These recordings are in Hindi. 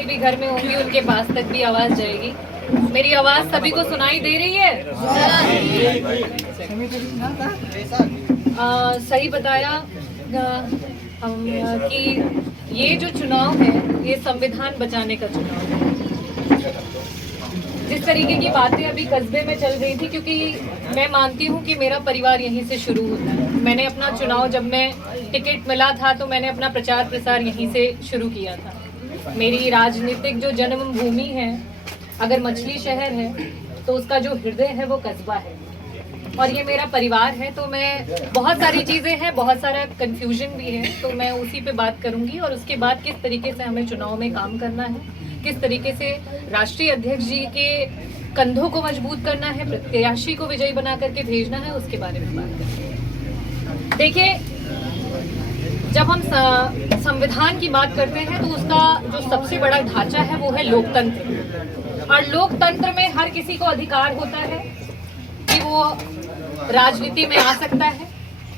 जितने भी घर में होंगी उनके पास तक भी आवाज जाएगी। मेरी आवाज सभी को सुनाई दे रही है? सही बताया कि ये जो चुनाव है ये संविधान बचाने का चुनाव है। जिस तरीके की बातें अभी कस्बे में चल रही थी, क्योंकि मैं मानती हूँ कि मेरा परिवार यहीं से शुरू होता है। मैंने अपना चुनाव, जब मैं टिकट मिला था तो मैंने अपना प्रचार प्रसार यहीं से शुरू किया था। मेरी राजनीतिक जो जन्मभूमि है, अगर मछली शहर है तो उसका जो हृदय है वो कस्बा है, और ये मेरा परिवार है। तो मैं, बहुत सारी चीज़ें हैं, बहुत सारा कन्फ्यूजन भी है, तो मैं उसी पे बात करूंगी। और उसके बाद किस तरीके से हमें चुनाव में काम करना है, किस तरीके से राष्ट्रीय अध्यक्ष जी के कंधों को मजबूत करना है, प्रत्याशी को विजयी बना करके भेजना है, उसके बारे में बात करेंगे। देखिए, जब हम संविधान की बात करते हैं तो उसका जो सबसे बड़ा ढांचा है वो है लोकतंत्र। और लोकतंत्र में हर किसी को अधिकार होता है कि वो राजनीति में आ सकता है,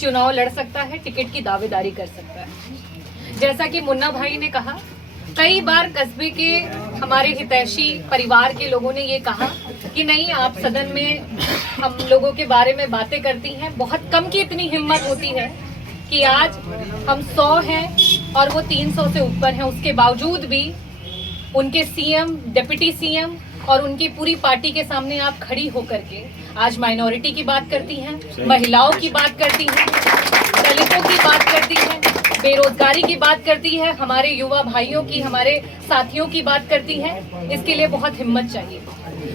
चुनाव लड़ सकता है, टिकट की दावेदारी कर सकता है। जैसा कि मुन्ना भाई ने कहा, कई बार कस्बे के हमारे हितैषी परिवार के लोगों ने ये कहा कि नहीं, आप सदन में हम लोगों के बारे में बातें करती हैं। बहुत कम की इतनी हिम्मत होती है कि आज हम 100 हैं और वो 300 से ऊपर हैं, उसके बावजूद भी उनके सीएम, डिप्टी सीएम और उनकी पूरी पार्टी के सामने आप खड़ी होकर के आज माइनॉरिटी की बात करती हैं, महिलाओं की बात करती हैं, दलितों की बात करती हैं, बेरोजगारी की बात करती है, हमारे युवा भाइयों की, हमारे साथियों की बात करती हैं। इसके लिए बहुत हिम्मत चाहिए।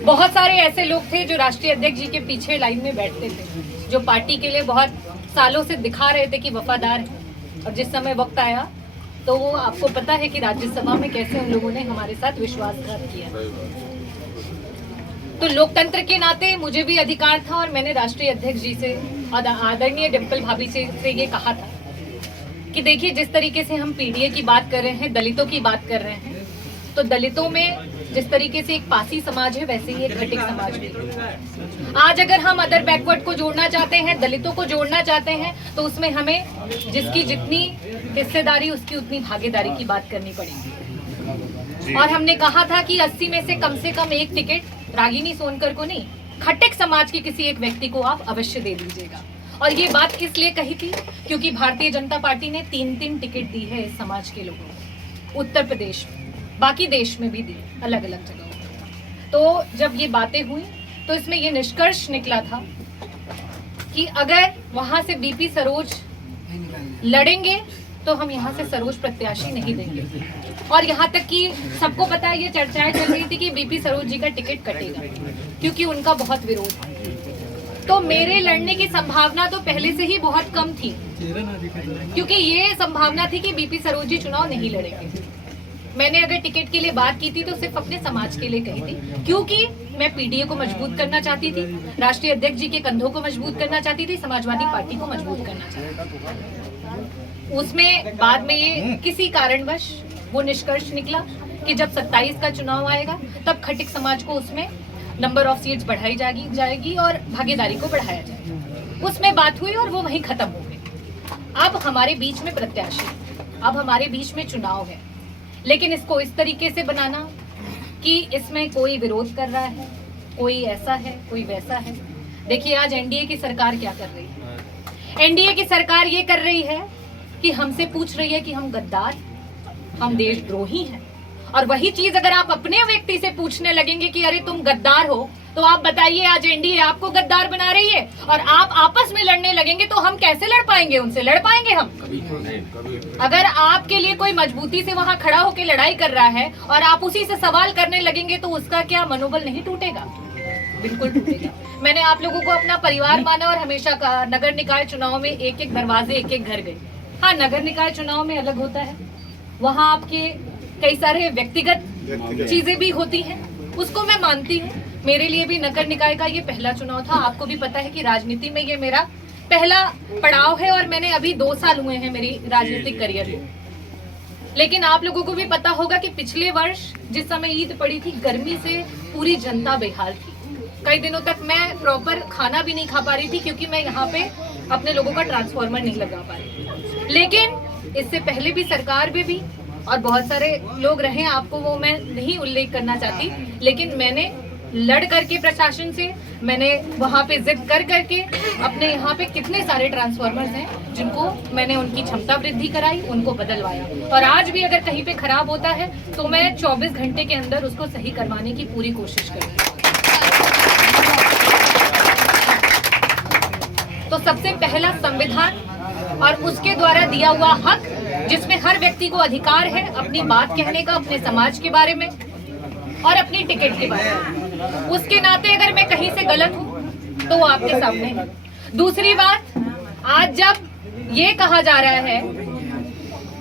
बहुत सारे ऐसे लोग थे जो राष्ट्रीय अध्यक्ष जी के पीछे लाइन में बैठते थे, जो पार्टी के लिए बहुत सालों से दिखा रहे थे कि वफादार हैं, और जिस समय वक्त आया तो वो, आपको पता है कि राज्यसभा में कैसे उन लोगों ने हमारे साथ विश्वासघात किया। तो लोकतंत्र के नाते मुझे भी अधिकार था, और मैंने राष्ट्रीय अध्यक्ष जी से और आदरणीय डिम्पल भाभी से ये कहा था कि देखिए, जिस तरीके से हम पीडीए की बात कर रहे हैं, दलितों की बात कर रहे हैं, तो दलितों में जिस तरीके से एक पासी समाज है, वैसे ही एक खटिक समाज भी है। आज अगर हम अदर बैकवर्ड को जोड़ना चाहते हैं, दलितों को जोड़ना चाहते हैं, तो उसमें हमें जिसकी जितनी हिस्सेदारी उसकी उतनी भागीदारी की बात करनी पड़ेगी। और हमने कहा था कि 80 में से कम एक टिकट रागिनी सोनकर को नहीं, खटिक समाज के किसी एक व्यक्ति को आप अवश्य दे दीजिएगा। और ये बात इसलिए कही थी क्योंकि भारतीय जनता पार्टी ने 3 टिकट दी है इस समाज के लोगों को, उत्तर प्रदेश में, बाकी देश में भी दी, अलग अलग जगहों। तो जब ये बातें हुई तो इसमें ये निष्कर्ष निकला था कि अगर वहां से बीपी सरोज लड़ेंगे तो हम यहाँ से सरोज प्रत्याशी नहीं देंगे। और यहाँ तक कि सबको पता है, ये चर्चाएं चल रही थी कि बीपी सरोज जी का टिकट कटेगा क्योंकि उनका बहुत विरोध है। तो मेरे लड़ने की संभावना तो पहले से ही बहुत कम थी, क्योंकि ये संभावना थी कि बीपी सरोज जी चुनाव नहीं लड़ेंगे। मैंने अगर टिकट के लिए बात की थी तो सिर्फ अपने समाज के लिए कही थी, क्योंकि मैं पीडीए को मजबूत करना चाहती थी, राष्ट्रीय अध्यक्ष जी के कंधों को मजबूत करना चाहती थी, समाजवादी पार्टी को मजबूत करना चाहती थी। उसमें बाद में ये किसी कारणवश वो निष्कर्ष निकला कि जब 27 का चुनाव आएगा तब खटिक समाज को उसमें नंबर ऑफ सीट्स बढ़ाई जाएगी और भागीदारी को बढ़ाया जाएगा। उसमें बात हुई और वो वहीं खत्म हो गई। अब हमारे बीच में प्रत्याशी, अब हमारे बीच में चुनाव है, लेकिन इसको इस तरीके से बनाना कि इसमें कोई विरोध कर रहा है, कोई ऐसा है, कोई वैसा है। देखिए, आज एनडीए की सरकार क्या कर रही है। एनडीए की सरकार ये कर रही है कि हमसे पूछ रही है कि हम गद्दार, हम देशद्रोही हैं। और वही चीज अगर आप अपने व्यक्ति से पूछने लगेंगे कि अरे तुम गद्दार हो, तो आप बताइए, आज एनडीए आपको गद्दार बना रही है और आप आपस में लड़ने लगेंगे तो हम कैसे लड़ पाएंगे? उनसे लड़ पाएंगे हम? अगर आपके लिए कोई मजबूती से वहां खड़ा होकर लड़ाई कर रहा है और आप उसी से सवाल करने लगेंगे तो उसका क्या मनोबल नहीं टूटेगा? बिल्कुल टूटेगा। मैंने आप लोगों को अपना परिवार माना और हमेशा कहा, नगर निकाय चुनाव में एक एक दरवाजे, एक एक घर गए। हाँ, नगर निकाय चुनाव में अलग होता है, वहाँ आपके कई सारे व्यक्तिगत चीजें भी होती हैं, उसको मैं मानती हूँ। मेरे लिए भी नगर निकाय का ये पहला चुनाव था। आपको भी पता है कि राजनीति में ये मेरा पहला पड़ाव है और मैंने अभी 2 साल हुए हैं मेरी राजनीतिक करियर में। लेकिन आप लोगों को भी पता होगा कि पिछले वर्ष जिस समय ईद पड़ी थी, गर्मी से पूरी जनता बेहाल थी। कई दिनों तक मैं प्रॉपर खाना भी नहीं खा पा रही थी क्योंकि मैं यहाँ पे अपने लोगों का ट्रांसफार्मर नहीं लगा पा रही थी। लेकिन इससे पहले भी सरकार में भी और बहुत सारे लोग रहे, आपको वो मैं नहीं उल्लेख करना चाहती, लेकिन मैंने लड़ करके प्रशासन से, मैंने वहाँ पे जिद कर करके अपने यहाँ पे कितने सारे ट्रांसफार्मर्स हैं जिनको मैंने उनकी क्षमता वृद्धि कराई, उनको बदलवाया। और आज भी अगर कहीं पे खराब होता है तो मैं 24 घंटे के अंदर उसको सही करवाने की पूरी कोशिश करूँगी। तो सबसे पहला संविधान और उसके द्वारा दिया हुआ हक, जिसमें हर व्यक्ति को अधिकार है अपनी बात कहने का, अपने समाज के बारे में और अपनी टिकट के बारे में। उसके नाते अगर मैं कहीं से गलत हूं तो वो आपके सामने है। दूसरी बात, आज जब ये कहा जा रहा है,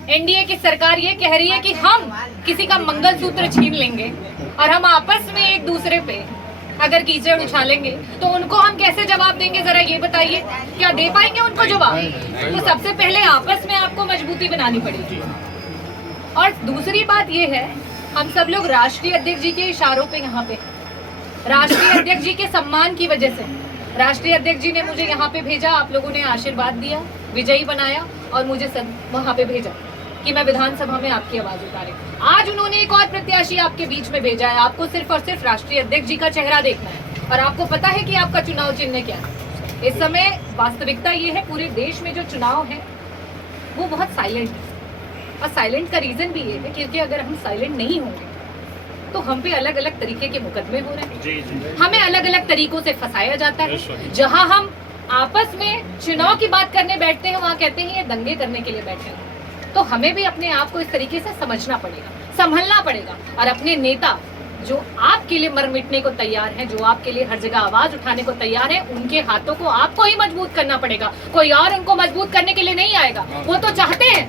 एनडीए की सरकार ये कह रही है कि हम किसी का मंगलसूत्र छीन लेंगे और हम आपस में एक दूसरे पे अगर कीचड़ उछालेंगे तो उनको हम कैसे जवाब देंगे, जरा ये बताइए। क्या दे पाएंगे उनको जवाब? तो सबसे पहले आपस में आपको मजबूती बनानी पड़ेगी। और दूसरी बात ये है, हम सब लोग राष्ट्रीय अध्यक्ष जी के इशारों पे यहाँ पे, राष्ट्रीय अध्यक्ष जी के सम्मान की वजह से, राष्ट्रीय अध्यक्ष जी ने मुझे यहाँ पे भेजा, आप लोगों ने आशीर्वाद दिया, विजयी बनाया और मुझे वहाँ पे भेजा कि मैं विधानसभा में आपकी आवाज उतारे। आज उन्होंने एक और प्रत्याशी आपके बीच में भेजा है, आपको सिर्फ और सिर्फ राष्ट्रीय अध्यक्ष जी का चेहरा देखना है और आपको पता है कि आपका चुनाव चिन्ह क्या है। इस समय वास्तविकता ये है, पूरे देश में जो चुनाव है वो बहुत साइलेंट है। और साइलेंट का रीजन भी ये है क्योंकि अगर हम साइलेंट नहीं होंगे तो हम पे अलग अलग तरीके के मुकदमे हो रहे हैं, हमें अलग अलग तरीकों से फंसाया जाता है। जहां हम आपस में चुनाव की बात करने बैठते हैं, वहां कहते हैं ये दंगे करने के लिए बैठे हैं। तो हमें भी अपने आप को इस तरीके से समझना पड़ेगा, संभलना पड़ेगा और अपने नेता जो आपके लिए मर मिटने को तैयार हैं, जो आपके लिए हर जगह आवाज उठाने को तैयार है, उनके हाथों को आपको ही मजबूत करना पड़ेगा। कोई और उनको मजबूत करने के लिए नहीं आएगा, वो तो चाहते हैं।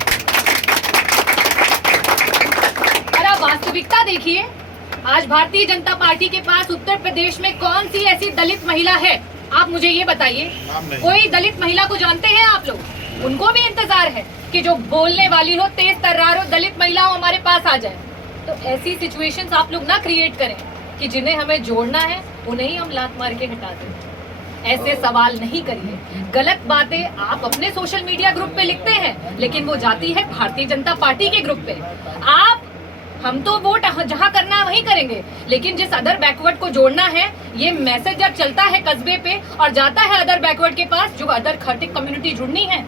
और आप वास्तविकता देखिए, आज भारतीय जनता पार्टी के पास उत्तर प्रदेश में कौन सी ऐसी दलित महिला है, आप मुझे ये बताइए। कोई दलित महिला को जानते हैं आप लोग? उनको भी इंतजार है कि जो बोलने वाली हो, तेज तर्रार हो, दलित महिला हो, हमारे पास आ जाए। तो ऐसी सिचुएशंस आप लोग ना क्रिएट करें कि जिन्हें हमें जोड़ना है उन्हें ही हम लात मार के हटा दें। ऐसे सवाल नहीं करिए। गलत बातें आप अपने सोशल मीडिया ग्रुप पे लिखते हैं, लेकिन वो जाती है भारतीय जनता पार्टी के ग्रुप पे। हम तो वोट जहां करना है वहीं करेंगे, लेकिन जिस अदर बैकवर्ड को जोड़ना है, ये मैसेज जब चलता है कस्बे पे और जाता है अदर बैकवर्ड के पास, जो अदर खटिक कम्युनिटी जुड़नी है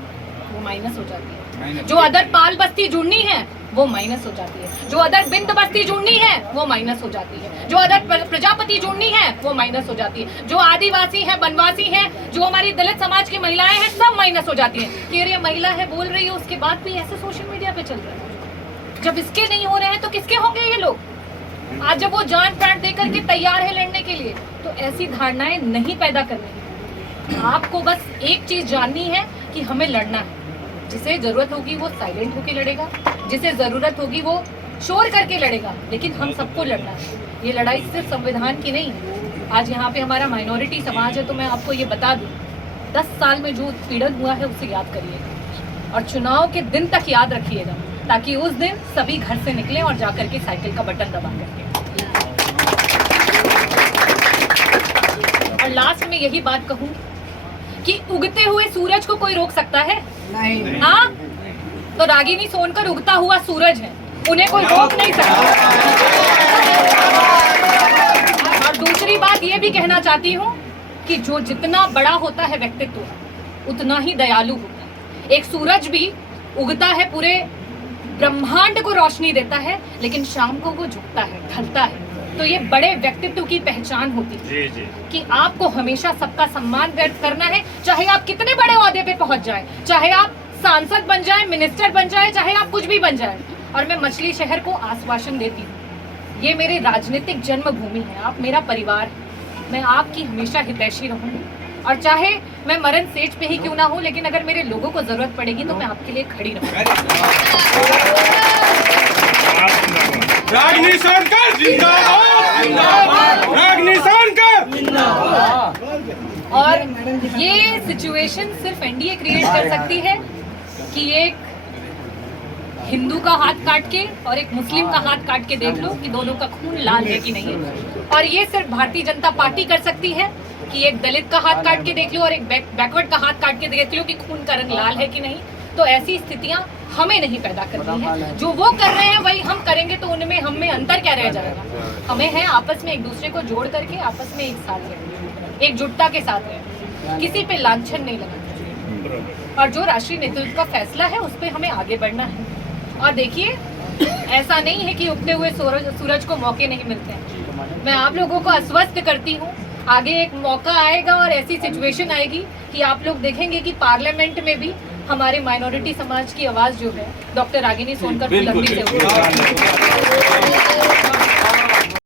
वो माइनस हो जाती है, जो अदर पाल बस्ती जुड़नी है वो माइनस हो जाती है, जो अदर बिंद बस्ती जुड़नी है वो माइनस हो जाती है, जो अदर प्रजापति जुड़नी है वो माइनस हो जाती है, जो आदिवासी है, वनवासी है, जो हमारी दलित समाज की महिलाएं हैं, सब माइनस हो जाती है। कि ये महिला है बोल रही है, उसके बाद भी ऐसे सोशल मीडिया पे चल रहा है। जब इसके नहीं हो रहे हैं तो किसके होंगे ये लोग? आज जब वो जान प्राण देकर के तैयार है लड़ने के लिए, तो ऐसी धारणाएं नहीं पैदा करनी। आपको बस एक चीज जाननी है कि हमें लड़ना है। जिसे जरूरत होगी वो साइलेंट होकर लड़ेगा, जिसे जरूरत होगी वो शोर करके लड़ेगा, लेकिन हम सबको लड़ना है। ये लड़ाई सिर्फ संविधान की नहीं है। आज यहाँ पे हमारा माइनॉरिटी समाज है, तो मैं आपको ये बता दूं, 10 साल में जो उत्पीड़न हुआ है उसे याद करिएगा और चुनाव के दिन तक याद रखिएगा, ताकि उस दिन सभी घर से निकले और जाकर के साइकिल का बटन दबा करके। और लास्ट में यही बात कहूं कि उगते हुए सूरज को कोई रोक सकता है? नहीं। हाँ, तो रागिनी सोनकर उगता हुआ सूरज है, उन्हें कोई रोक नहीं सकता। और दूसरी बात ये भी कहना चाहती हूँ कि जो जितना बड़ा होता है व्यक्तित्व, उतना ही दयालु होता है। एक सूरज भी उगता है, पूरे ब्रह्मांड को रोशनी देता है, लेकिन शाम को वो झुकता है, ढलता है। तो ये बड़े व्यक्तित्व की पहचान होती है कि आपको हमेशा सबका सम्मान व्यक्त करना है, चाहे आप कितने बड़े ओहदे पे पहुंच जाएं, चाहे आप सांसद बन जाएं, मिनिस्टर बन जाएं, चाहे आप कुछ भी बन जाएं। और मैं मछली शहर को आश्वासन देती हूँ, ये मेरी राजनीतिक जन्मभूमि है, आप मेरा परिवार है, मैं आपकी हमेशा हितैषी रहूंगी। और चाहे मैं मरण सेज पे ही क्यों ना हूं, लेकिन अगर मेरे लोगों को जरूरत पड़ेगी तो मैं आपके लिए खड़ी रहूंगी। रागिनी सोनकर जिंदाबाद, जिंदाबाद, रागिनी सोनकर जिंदाबाद। और ये सिचुएशन सिर्फ एनडीए क्रिएट कर सकती है कि एक हिंदू का हाथ काट के और एक मुस्लिम का हाथ काट के देख लो कि दोनों का खून लाल है कि नहीं है। और ये सिर्फ भारतीय जनता पार्टी कर सकती है कि एक दलित का हाथ काट के देख लो और एक बैकवर्ड का हाथ काट के देख लो कि खून का रंग लाल है कि नहीं। तो ऐसी स्थितियां हमें नहीं पैदा करनी है। जो वो कर रहे हैं वही हम करेंगे, तो उनमें हम में अंतर क्या रह जाएगा? हमें है आपस में एक दूसरे को जोड़ करके आपस में एक साथ रहे, एकजुटता के साथ रहे, किसी पे लांछन नहीं लगाना। और जो राष्ट्रीय नेतृत्व का फैसला है उस पर हमें आगे बढ़ना है। और देखिए, ऐसा नहीं है कि उगते हुए सूरज को मौके नहीं मिलते हैं। मैं आप लोगों को आश्वस्त करती हूँ, आगे एक मौका आएगा और ऐसी सिचुएशन आएगी कि आप लोग देखेंगे कि पार्लियामेंट में भी हमारे माइनॉरिटी समाज की आवाज़ जो है डॉक्टर रागिनी सोनकर बुलंदी से उठेगी।